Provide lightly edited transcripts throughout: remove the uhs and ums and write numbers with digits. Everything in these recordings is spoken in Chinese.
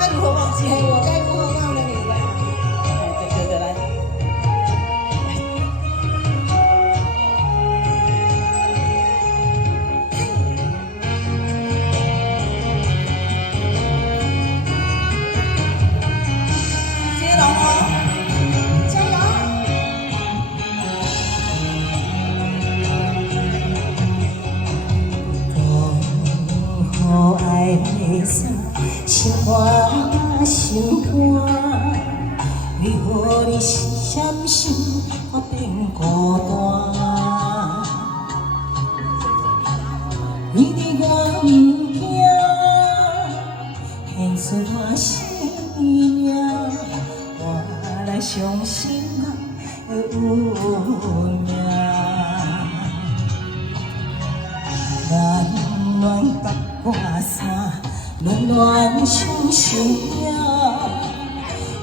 该如何忘记？我该如何忘了你呢？对对对，来。接龙哦，加油！讲好爱袂散，心肝心肝，为何你闪闪我变孤单？你伫我毋惊，现出我生命，我来相信人会有命。暖暖白挂衫，暖暖双心影，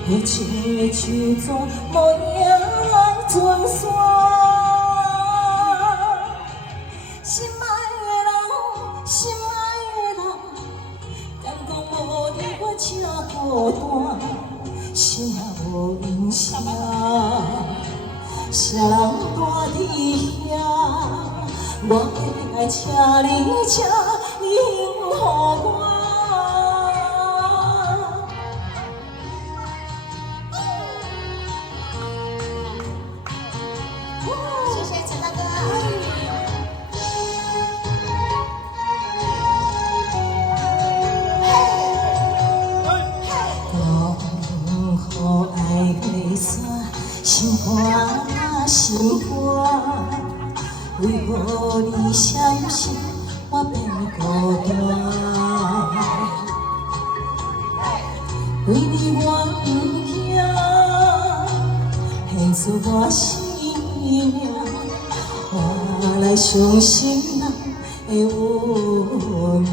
有情的手纸无影存线。心爱的人，心爱的人，敢讲无你我真孤单，心也无影声，谁人住伫遐？我的爱，请你请你幸福我。谢谢陈大哥。讲好爱袂散，心肝心肝。为何你闪闪，我变孤单？为你我不惊，献出我生命，我来相信人会有命。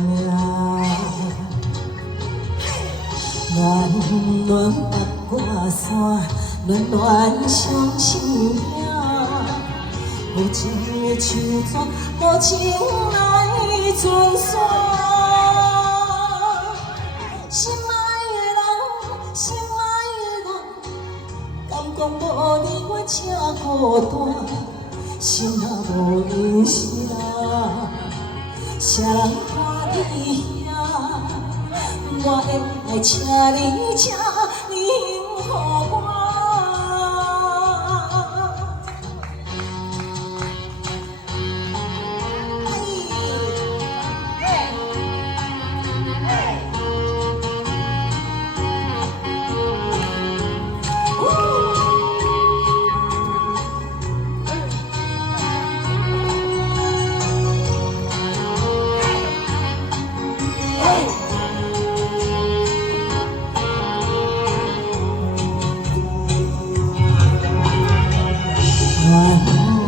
暖暖白挂衫，暖暖双心影。无情的手纸，无情来存线。心爱的人，心爱的人，敢讲无你我真孤单，心也无影声，谁人看伫遐？我的爱，请你请你幸福我。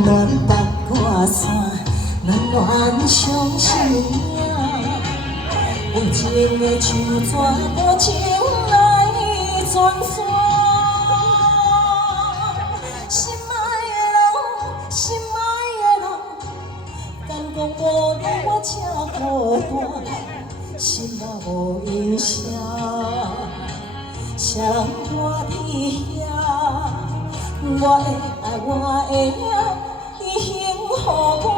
暖白挂衫，暖暖双心影。有情的手纸，无情来存线。心爱的人，心爱的人，敢讲无你我真孤单，心也无影声，谁人看伫遐？我的爱，我的命，你幸福我。